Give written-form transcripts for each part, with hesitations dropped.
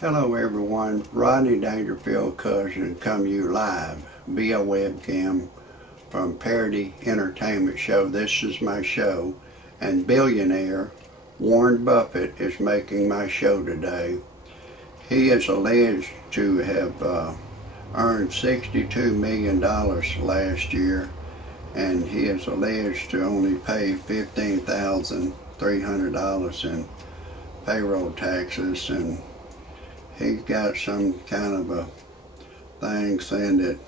Hello everyone, Rodney Dangerfield cousin come you live via webcam from Parody Entertainment Show. This is my show, and billionaire Warren Buffett is making my show today. He is alleged to have earned $62 million last year, and he is alleged to only pay $15,300 in payroll taxes, and he's got some kind of a thing saying that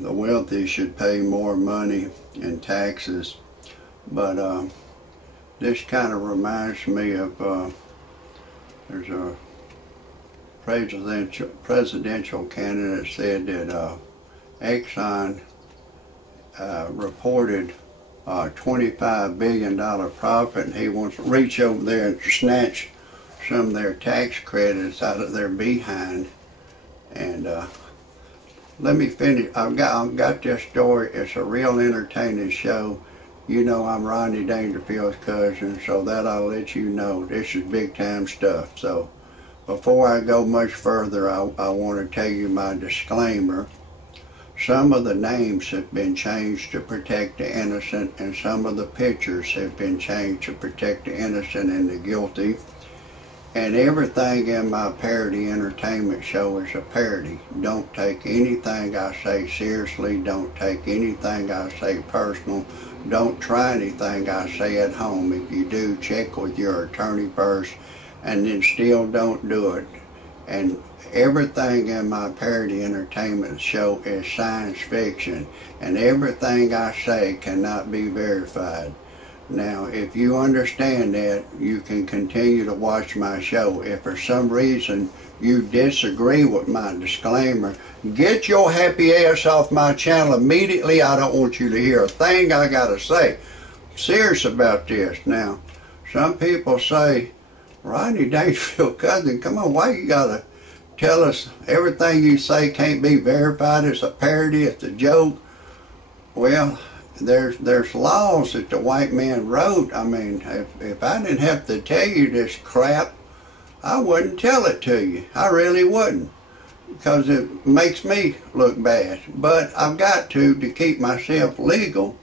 the wealthy should pay more money in taxes. But this kind of reminds me of there's a presidential candidate said that Exxon reported a $25 billion profit, and he wants to reach over there and snatch some of their tax credits out of their behind. And let me finish. I've got this story. It's a real entertaining show. You know I'm Rodney Dangerfield's cousin, so that I'll let you know. This is big time stuff. So before I go much further, I want to tell you my disclaimer. Some of the names have been changed to protect the innocent, and some of the pictures have been changed to protect the innocent and the guilty. And everything in my parody entertainment show is a parody. Don't take anything I say seriously. Don't take anything I say personal. Don't try anything I say at home. If you do, check with your attorney first, and then still don't do it. And everything in my parody entertainment show is science fiction, and everything I say cannot be verified. Now, if you understand that, you can continue to watch my show. If for some reason you disagree with my disclaimer, get your happy ass off my channel immediately. I don't want you to hear a thing I gotta say. I'm serious about this. Now, some people say, Rodney Dangerfield cousin, come on, why you gotta tell us everything you say can't be verified? It's a parody, it's a joke. Well, there's laws that the white man wrote. I mean, if I didn't have to tell you this crap, I wouldn't tell it to you. I really wouldn't, because it makes me look bad. But I've got to keep myself legal.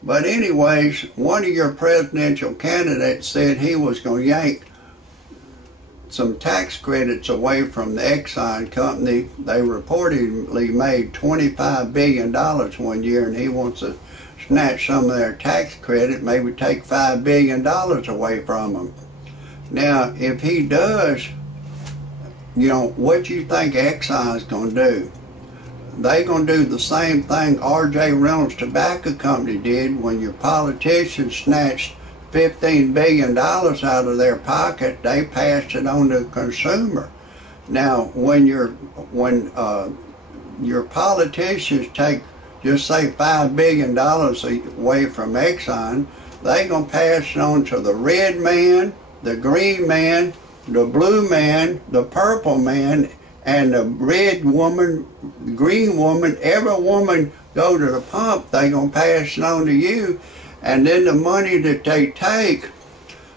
But anyways, one of your presidential candidates said he was going to yank some tax credits away from the Exxon company. They reportedly made $25 billion one year, and he wants to snatch some of their tax credit, maybe take $5 billion away from them. Now, if he does, you know, what you think Exxon's going to do? They're going to do the same thing R.J. Reynolds Tobacco Company did when your politicians snatched $15 billion out of their pocket. They passed it on to the consumer. Now, when your politicians take, just say $5 billion away from Exxon, they're going to pass it on to the red man, the green man, the blue man, the purple man, and the red woman, the green woman. Every woman go to the pump, they're going to pass it on to you. And then the money that they take,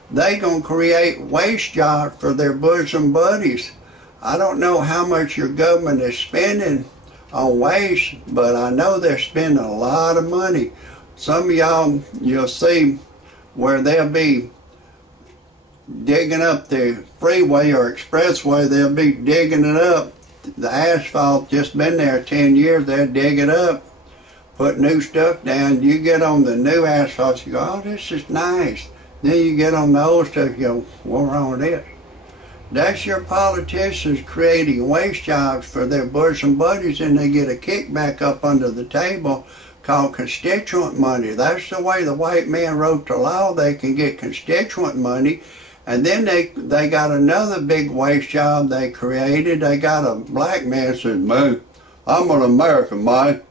they're going to create waste jobs for their bosom buddies. I don't know how much your government is spending on waste, but I know they're spending a lot of money. Some of y'all, you'll see where they'll be digging up the freeway or expressway, they'll be digging it up. The asphalt just been there 10 years, they'll dig it up, put new stuff down. You get on the new asphalt, you go, oh, this is nice. Then you get on the old stuff, you go, what's wrong with this? That's your politicians creating waste jobs for their bosom buddies, and they get a kickback up under the table called constituent money. That's the way the white man wrote the law. They can get constituent money. And then they got another big waste job they created. They got a black man who said, man, I'm an American, man.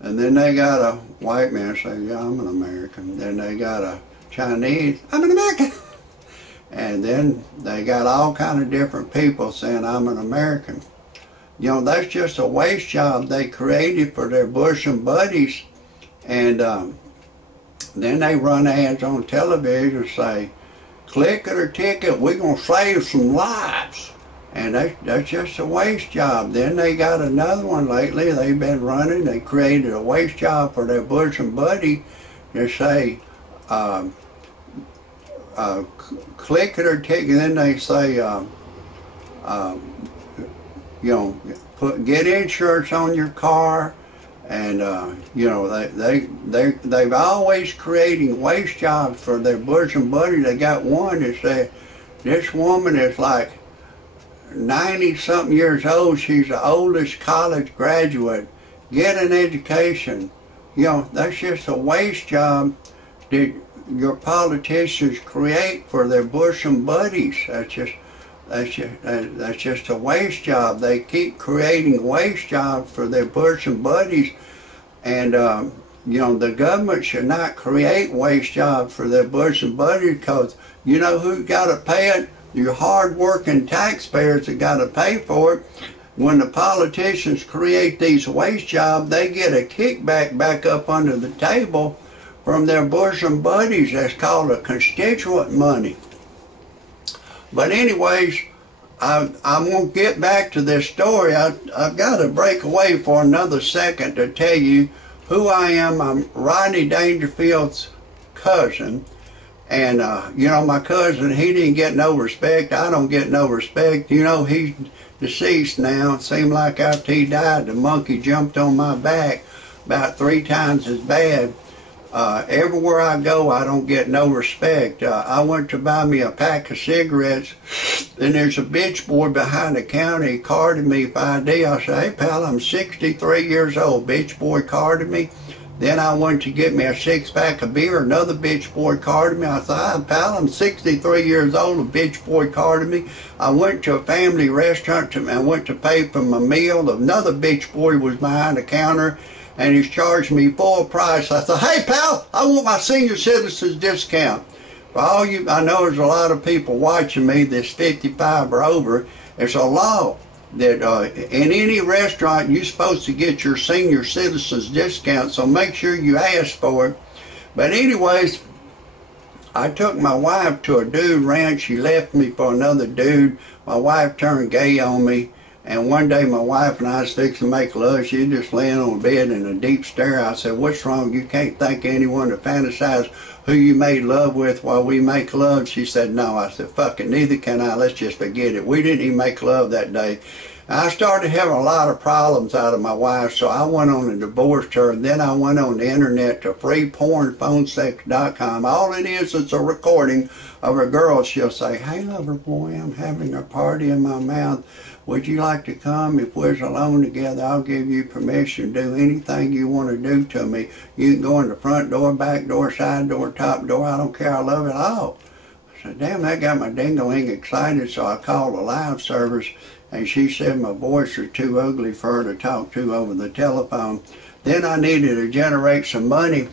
And then they got a white man say, yeah, I'm an American. Then they got a Chinese, I'm an American. And then they got all kind of different people saying, I'm an American. You know, that's just a waste job they created for their bosom buddies. And then they run ads on television say, click it or ticket, we're going to save some lives. And that's just a waste job. Then they got another one lately they've been running. They created a waste job for their bosom buddy to say, click it or ticket. And then they say, you know, get insurance on your car. And you know, they've always creating waste jobs for their bosom buddy. They got one that said, this woman is like 90-something years old. She's the oldest college graduate. Get an education. You know, that's just a waste job that your politicians create for their bosom buddies. That's just a waste job. They keep creating waste jobs for their bosom buddies, and you know, the government should not create waste jobs for their bosom buddies, because you know who's got to pay it? Your hard-working taxpayers that got to pay for it. When the politicians create these waste jobs, they get a kickback back up under the table from their bosom buddies. That's called a constituent money. But anyways, I'm going to get back to this story. I've got to break away for another second to tell you who I am. I'm Rodney Dangerfield's cousin. And, you know, my cousin, he didn't get no respect. I don't get no respect. You know, he's deceased now. It seemed like after he died, the monkey jumped on my back about 3 times as bad. Everywhere I go, I don't get no respect. I went to buy me a pack of cigarettes, and there's a bitch boy behind the counter. He carded me for ID. I said, hey, pal, I'm 63 years old. Bitch boy carded me. Then I went to get me a 6-pack of beer. Another bitch boy carded me. I said, hey, pal, I'm 63 years old. A bitch boy carded me. I went to a family restaurant and went to pay for my meal. Another bitch boy was behind the counter, and he's charged me full price. I said, hey, pal, I want my senior citizens discount. For all you, I know there's a lot of people watching me that's 55 or over. It's a law that in any restaurant you're supposed to get your senior citizens discount, so make sure you ask for it. But anyways, I took my wife to a dude ranch. She left me for another dude. My wife turned gay on me, and one day my wife and I was fixing to make love. She was just laying on the bed in a deep stare. I said, what's wrong? You can't think of anyone to fantasize who you made love with while we make love? She said, no. I said, fuck it, neither can I. Let's just forget it. We didn't even make love that day. I started having a lot of problems out of my wife, so I went on and divorced her. And then I went on the internet to freepornphonesex.com. All it is a recording of a girl. She'll say, hey, lover boy, I'm having a party in my mouth. Would you like to come? If we're alone together, I'll give you permission to do anything you want to do to me. You can go in the front door, back door, side door, top door. I don't care. I love it all. I said, damn, that got my ding-a-ling excited, so I called a live service, and she said my voice was too ugly for her to talk to over the telephone. Then I needed to generate some money,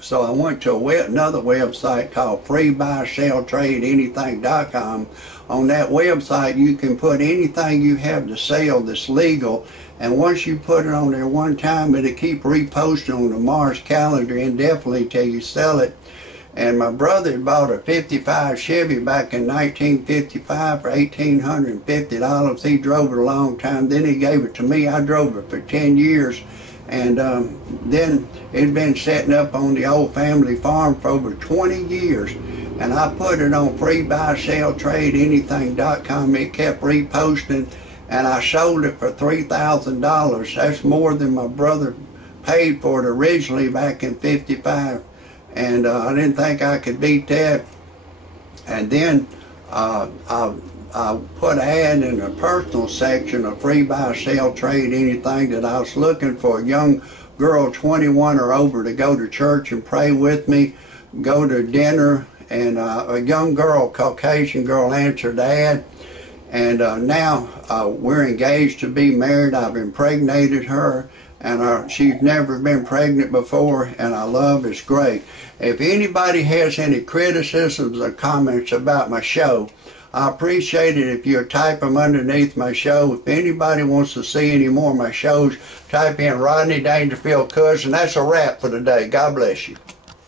so I went to another website called freebuyseltradeanything.com. On that website, you can put anything you have to sell that's legal, and once you put it on there one time, it'll keep reposting on the Mars calendar indefinitely till you sell it. And my brother bought a 55 Chevy back in 1955 for $1,850. He drove it a long time. Then he gave it to me. I drove it for 10 years. And then it'd been setting up on the old family farm for over 20 years. And I put it on freebuyseltradeanything.com. It kept reposting, and I sold it for $3,000. That's more than my brother paid for it originally back in '55. And I didn't think I could beat that. And then I put an ad in the personal section of Free Buy Sell Trade Anything that I was looking for a young girl 21 or over to go to church and pray with me, go to dinner, and a young girl, Caucasian girl, answered the ad. And now we're engaged to be married. I've impregnated her, and she's never been pregnant before, and our love is great. If anybody has any criticisms or comments about my show, I appreciate it if you'll type them underneath my show. If anybody wants to see any more of my shows, type in Rodney Dangerfield Cousin. That's a wrap for today. God bless you.